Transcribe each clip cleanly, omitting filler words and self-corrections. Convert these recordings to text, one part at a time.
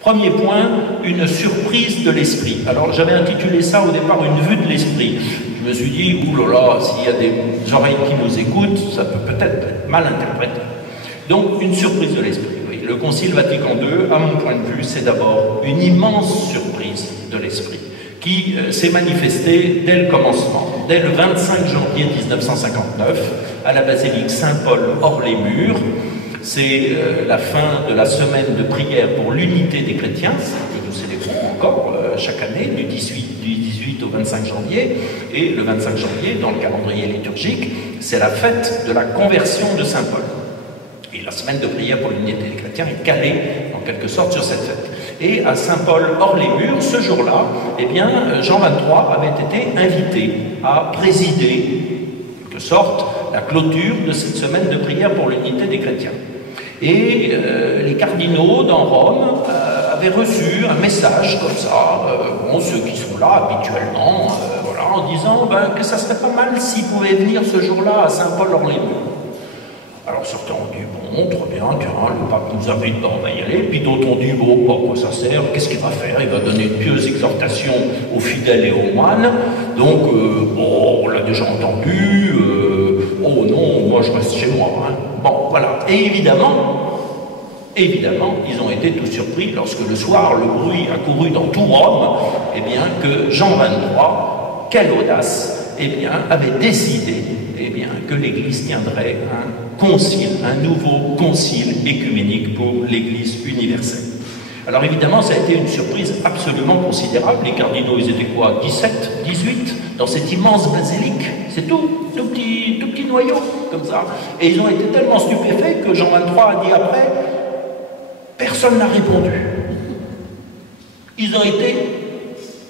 Premier point, une surprise de l'esprit. Alors j'avais intitulé ça au départ une vue de l'esprit. Je me suis dit, oulala, s'il y a des oreilles qui nous écoutent, ça peut peut-être être mal interprété. Donc une surprise de l'esprit. Oui. Le Concile Vatican II, à mon point de vue, c'est d'abord une immense surprise de l'esprit qui s'est manifestée dès le commencement, dès le 25 janvier 1959, à la basilique Saint-Paul hors les murs. C'est la fin de la semaine de prière pour l'unité des chrétiens, que nous célébrons encore chaque année, du 18 au 25 janvier. Et le 25 janvier, dans le calendrier liturgique, c'est la fête de la conversion de Saint-Paul. Et la semaine de prière pour l'unité des chrétiens est calée, en quelque sorte, sur cette fête. Et à Saint-Paul, hors les murs, ce jour-là, eh bien, Jean XXIII avait été invité à présider, en quelque sorte, la clôture de cette semaine de prière pour l'unité des chrétiens. Et les cardinaux dans Rome avaient reçu un message comme ça, bon, ceux qui sont là habituellement, voilà, en disant que ça serait pas mal s'ils pouvaient venir ce jour-là à Saint-Paul hors les murs. Alors certains ont dit, bon, très bien, tiens, le pape nous invite, on va y aller. Puis d'autres ont dit, bon, à quoi ça sert? Qu'est-ce qu'il va faire? Il va donner une pieuse exhortation aux fidèles et aux moines. Donc, bon, on l'a déjà entendu. Oh non, moi je reste chez moi. Hein. Bon, voilà. Et évidemment, ils ont été tous surpris lorsque le soir, le bruit a couru dans tout Rome, eh bien, que Jean XXIII, quelle audace, eh bien, avait décidé, eh bien, que l'Église tiendrait un concile, un nouveau concile écuménique pour l'Église universelle. Alors évidemment, ça a été une surprise absolument considérable. Les cardinaux, ils étaient quoi, 17, 18, dans cette immense basilique, c'est tout petit noyau, comme ça. Et ils ont été tellement stupéfaits que Jean XXIII a dit après, personne n'a répondu. Ils ont été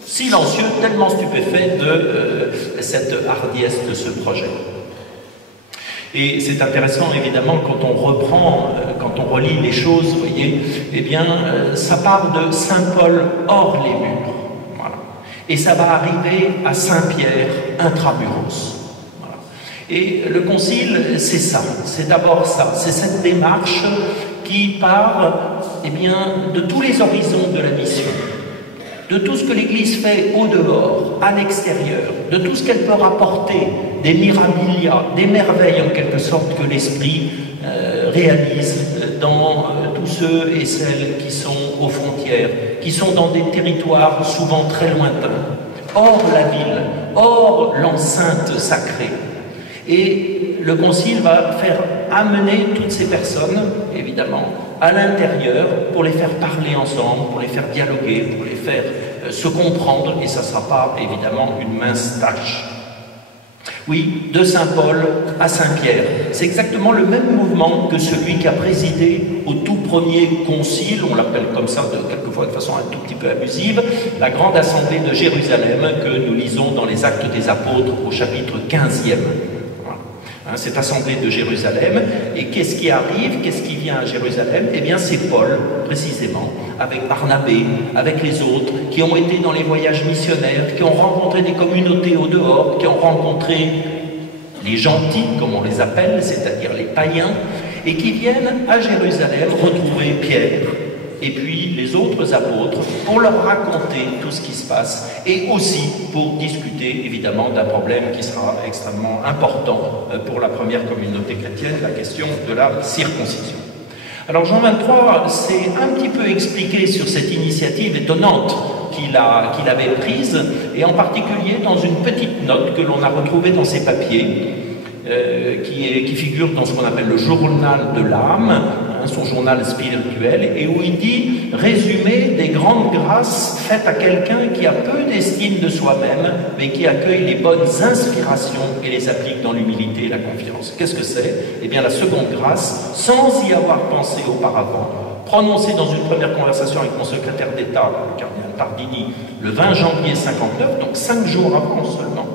silencieux, tellement stupéfaits de cette hardiesse de ce projet. Et c'est intéressant, évidemment, quand on reprend, quand on relit les choses, vous voyez, eh bien, ça part de Saint-Paul hors les murs. Voilà. Et ça va arriver à Saint-Pierre, intramuros. Voilà. Et le concile, c'est ça, c'est d'abord ça, c'est cette démarche qui part, eh bien, de tous les horizons de la mission, de tout ce que l'Église fait au dehors, à l'extérieur, de tout ce qu'elle peut rapporter, des mirabilia, des merveilles en quelque sorte que l'Esprit réalise dans tous ceux et celles qui sont aux frontières, qui sont dans des territoires souvent très lointains, hors la ville, hors l'enceinte sacrée. Et le Concile va faire amener toutes ces personnes, évidemment, à l'intérieur pour les faire parler ensemble, pour les faire dialoguer, pour les faire se comprendre, et ça ne sera pas, évidemment, une mince tâche. Oui, de Saint-Paul à Saint-Pierre. C'est exactement le même mouvement que celui qui a présidé au tout premier concile, on l'appelle comme ça quelquefois de façon un tout petit peu abusive, la grande assemblée de Jérusalem que nous lisons dans les Actes des Apôtres au chapitre 15e. Cette assemblée de Jérusalem, et qu'est-ce qui arrive, qu'est-ce qui vient à Jérusalem? Eh bien c'est Paul, précisément, avec Barnabé, avec les autres, qui ont été dans les voyages missionnaires, qui ont rencontré des communautés au dehors, qui ont rencontré les gentils, comme on les appelle, c'est-à-dire les païens, et qui viennent à Jérusalem retrouver Pierre, et puis les autres apôtres, pour leur raconter tout ce qui se passe, et aussi pour discuter évidemment d'un problème qui sera extrêmement important pour la première communauté chrétienne, la question de la circoncision. Alors Jean XXIII s'est un petit peu expliqué sur cette initiative étonnante qu'il avait prise, et en particulier dans une petite note que l'on a retrouvée dans ses papiers, qui figure dans ce qu'on appelle le journal de l'âme, son journal spirituel, et où il dit résumer des grandes grâces faites à quelqu'un qui a peu d'estime de soi-même, mais qui accueille les bonnes inspirations et les applique dans l'humilité et la confiance. Qu'est-ce que c'est? Eh bien la seconde grâce, sans y avoir pensé auparavant, prononcée dans une première conversation avec mon secrétaire d'État, le cardinal Tardini, le 20 janvier 59, donc 5 jours avant seulement,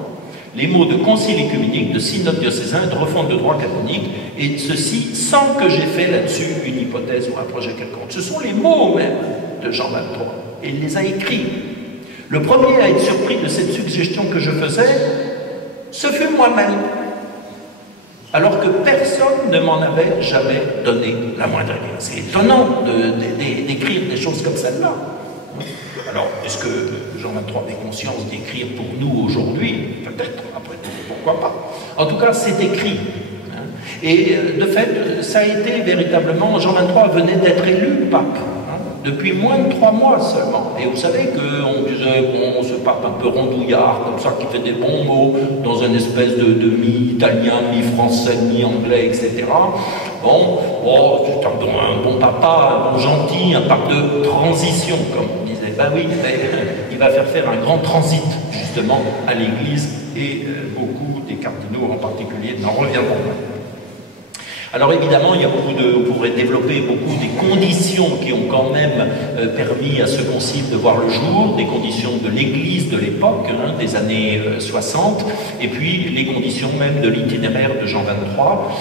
les mots de concile écuménique, de synode diocésain et de refonte de droit canonique, et ceci sans que j'aie fait là-dessus une hypothèse ou un projet quelconque. Ce sont les mots même de Jean XXIII, et il les a écrits. Le premier à être surpris de cette suggestion que je faisais, ce fut moi-même. alors que personne ne m'en avait jamais donné la moindre idée. C'est étonnant d'écrire des choses comme celle-là. Alors, est-ce que Jean 23 avait conscience d'écrire pour nous aujourd'hui? Peut-être, après tout, pourquoi pas. En tout cas, c'est écrit. Et de fait, ça a été véritablement, Jean 23 venait d'être élu pape, depuis moins de 3 mois seulement. Et vous savez qu'on disait, bon, ce pape un peu rondouillard, comme ça, qui fait des bons mots, dans une espèce de mi-italien, mi-français, mi-anglais, etc. Bon, oh, c'est un bon papa, un bon gentil, un pape de transition, comme on disait. Ben oui, mais il va faire un grand transit, justement, à l'Église, et beaucoup des cardinaux en particulier n'en reviendront pas. Alors évidemment, il y a on pourrait développer beaucoup des conditions qui ont quand même permis à ce concile de voir le jour, des conditions de l'Église de l'époque, des années 60, et puis les conditions même de l'itinéraire de Jean 23.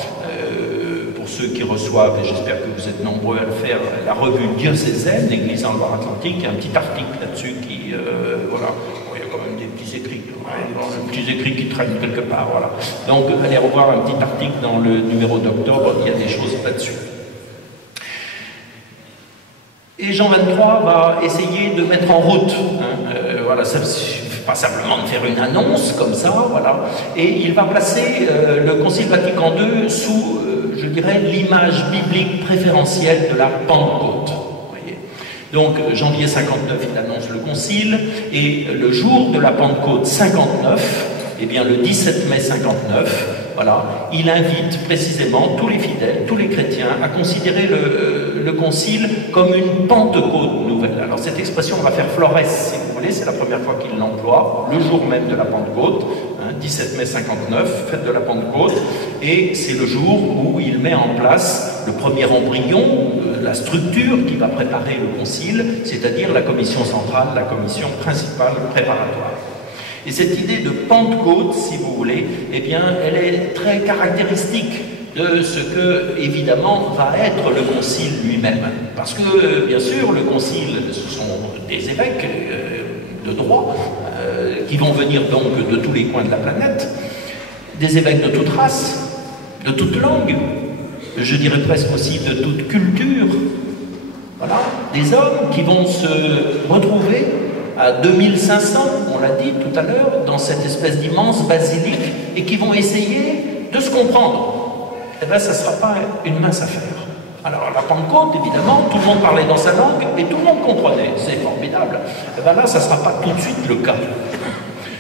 Pour ceux qui reçoivent, et j'espère que vous êtes nombreux à le faire, la revue diocésaine, l'Église en Loire-Atlantique, il y a un petit article là-dessus qui, voilà, il y a quand même des petits écrits. Des petits écrits qui traînent quelque part, voilà. Donc, allez revoir un petit article dans le numéro d'octobre, il y a des choses là-dessus. Et Jean 23 va essayer de mettre en route, voilà, ça ne suffit pas simplement de faire une annonce comme ça, voilà, et il va placer le Concile Vatican II sous, je dirais, l'image biblique préférentielle de la Pentecôte. Donc, janvier 59, il annonce le concile, et le jour de la Pentecôte 59, eh bien le 17 mai 59, voilà, il invite précisément tous les fidèles, tous les chrétiens, à considérer le concile comme une Pentecôte nouvelle. Alors cette expression, on va faire Flores, si vous voulez, c'est la première fois qu'il l'emploie, le jour même de la Pentecôte, 17 mai 59, fête de la Pentecôte, et c'est le jour où il met en place le premier embryon, la structure qui va préparer le concile, c'est-à-dire la commission centrale, la commission principale préparatoire. Et cette idée de Pentecôte, si vous voulez, eh bien, elle est très caractéristique de ce que, évidemment, va être le concile lui-même. Parce que, bien sûr, le concile, ce sont des évêques de droit, qui vont venir donc de tous les coins de la planète, des évêques de toute race, de toute langue, je dirais presque aussi de toute culture, voilà, des hommes qui vont se retrouver à 2500, on l'a dit tout à l'heure, dans cette espèce d'immense basilique, et qui vont essayer de se comprendre. Eh bien, ça ne sera pas une mince affaire. Alors, à la Pentecôte, évidemment, tout le monde parlait dans sa langue, et tout le monde comprenait, c'est formidable. Eh bien là, ça ne sera pas tout de suite le cas.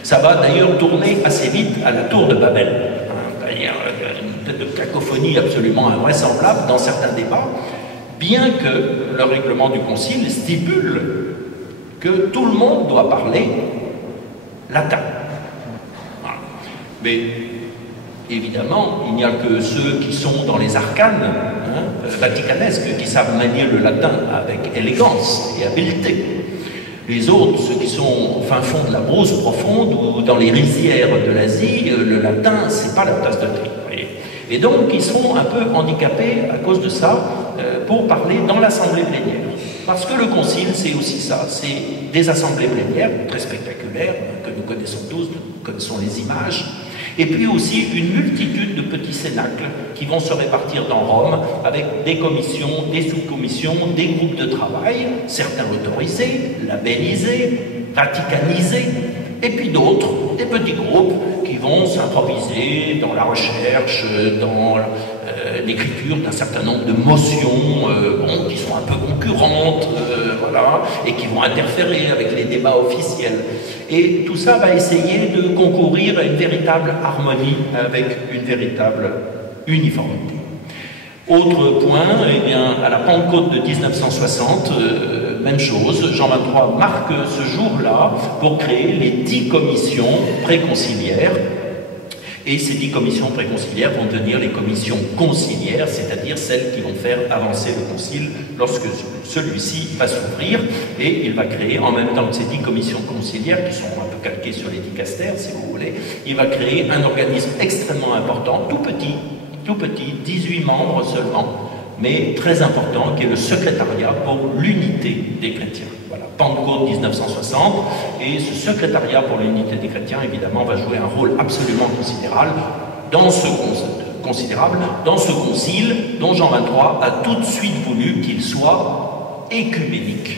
Ça va d'ailleurs tourner assez vite à la tour de Babel. Il y a une cacophonie absolument invraisemblable dans certains débats, bien que le règlement du concile stipule que tout le monde doit parler latin. Voilà. Mais évidemment, il n'y a que ceux qui sont dans les arcanes vaticanesques qui savent manier le latin avec élégance et habileté. Les autres, ceux qui sont au fin fond de la brousse profonde ou dans les rizières de l'Asie, le latin, c'est pas la tasse de thé. Et donc, ils sont un peu handicapés à cause de ça pour parler dans l'assemblée plénière. Parce que le concile, c'est aussi ça, c'est des assemblées plénières très spectaculaires que nous connaissons tous, nous connaissons les images, et puis aussi une multitude de petits cénacles qui vont se répartir dans Rome avec des commissions, des sous-commissions, des groupes de travail, certains autorisés, labellisés, vaticanisés, et puis d'autres, des petits groupes qui vont s'improviser dans la recherche, dans l'écriture d'un certain nombre de motions qui sont un peu concurrentes, voilà, et qui vont interférer avec les débats officiels. Et tout ça va essayer de concourir à une véritable harmonie avec une véritable uniformité. Autre point, eh bien, à la Pentecôte de 1960, même chose, Jean 23 marque ce jour-là pour créer les 10 commissions préconciliaires. Et ces 10 commissions préconciliaires vont devenir les commissions conciliaires, c'est-à-dire celles qui vont faire avancer le concile lorsque celui-ci va s'ouvrir. Et il va créer, en même temps que ces 10 commissions conciliaires, qui sont un peu calquées sur les dicastères, si vous voulez, il va créer un organisme extrêmement important, tout petit, 18 membres seulement, mais très important, qui est le secrétariat pour l'unité des chrétiens. Voilà, Pentecôte 1960, et ce secrétariat pour l'unité des chrétiens, évidemment, va jouer un rôle absolument considérable dans ce considérable dans ce concile dont Jean XXIII a tout de suite voulu qu'il soit écuménique.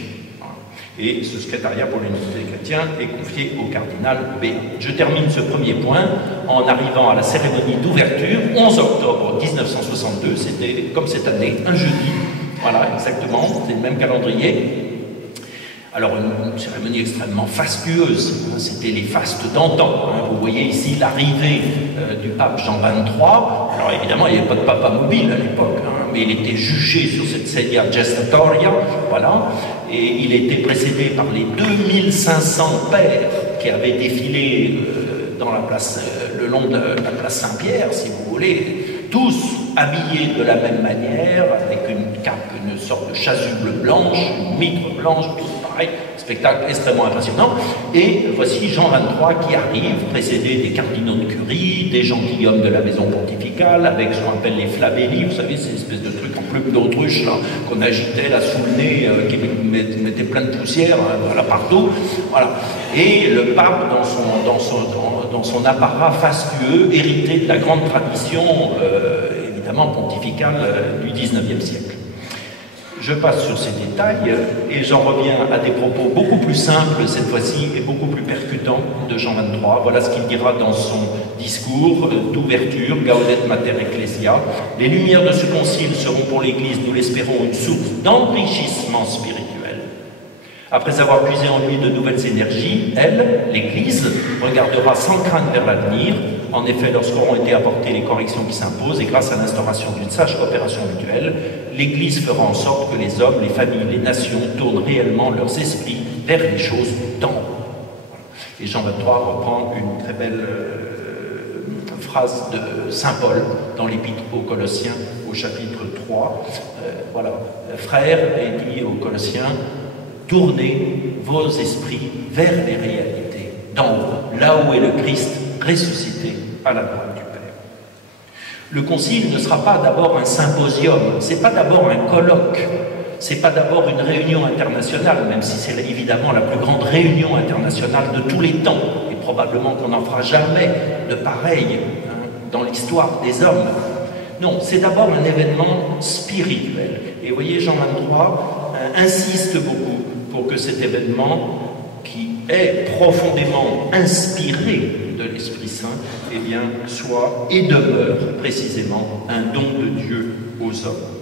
Et ce secrétariat pour l'unité des chrétiens est confié au cardinal Béat. Je termine ce premier point en arrivant à la cérémonie d'ouverture, 11 octobre 1962, c'était comme cette année, un jeudi, voilà exactement, c'est le même calendrier. Alors une cérémonie extrêmement fastueuse, c'était les fastes d'antan. Vous voyez ici l'arrivée du pape Jean XXIII. Alors évidemment, il n'y avait pas de papa mobile à l'époque, mais il était jugé sur cette sedia gestatoria, voilà, et il était précédé par les 2500 pères qui avaient défilé dans la place, le long de la place Saint-Pierre, si vous voulez, tous habillés de la même manière, avec une cape, une sorte de chasuble blanche, une mitre blanche, tous pareil, spectacle extrêmement impressionnant. Et voici Jean XXIII qui arrive, précédé des cardinaux de curie, des gentilshommes de la maison pontificale, avec ce qu'on appelle les flabelli, vous savez, ces espèces de trucs en plume d'autruche qu'on agitait là sous le nez, qui mettait plein de poussière, voilà, partout. Voilà. Et le pape, dans son apparat fastueux, hérité de la grande tradition évidemment pontificale du XIXe siècle. Je passe sur ces détails et j'en reviens à des propos beaucoup plus simples cette fois-ci et beaucoup plus percutants de Jean XXIII. Voilà ce qu'il dira dans son discours d'ouverture, Gaudet Mater Ecclesia. Les lumières de ce concile seront pour l'Église, nous l'espérons, une source d'enrichissement spirituel. Après avoir puisé en lui de nouvelles énergies, elle, l'Église, regardera sans crainte vers l'avenir. En effet, lorsqu'auront été apportées les corrections qui s'imposent et grâce à l'instauration d'une sage coopération mutuelle, l'Église fera en sorte que les hommes, les familles, les nations tournent réellement leurs esprits vers les choses d'en haut. Et Jean XXIII reprend une très belle phrase de Saint Paul dans l'Épître aux Colossiens au chapitre 3. Voilà, frères, et dit aux Colossiens, tournez vos esprits vers les réalités d'en haut, là où est le Christ ressuscité à la droite du Père. Le concile ne sera pas d'abord un symposium, c'est pas d'abord un colloque, c'est pas d'abord une réunion internationale, même si c'est évidemment la plus grande réunion internationale de tous les temps, et probablement qu'on n'en fera jamais de pareil dans l'histoire des hommes. Non, c'est d'abord un événement spirituel. Et vous voyez, Jean XXIII insiste beaucoup pour que cet événement, qui est profondément inspiré de l'Esprit Saint, eh bien, soit et demeure précisément un don de Dieu aux hommes.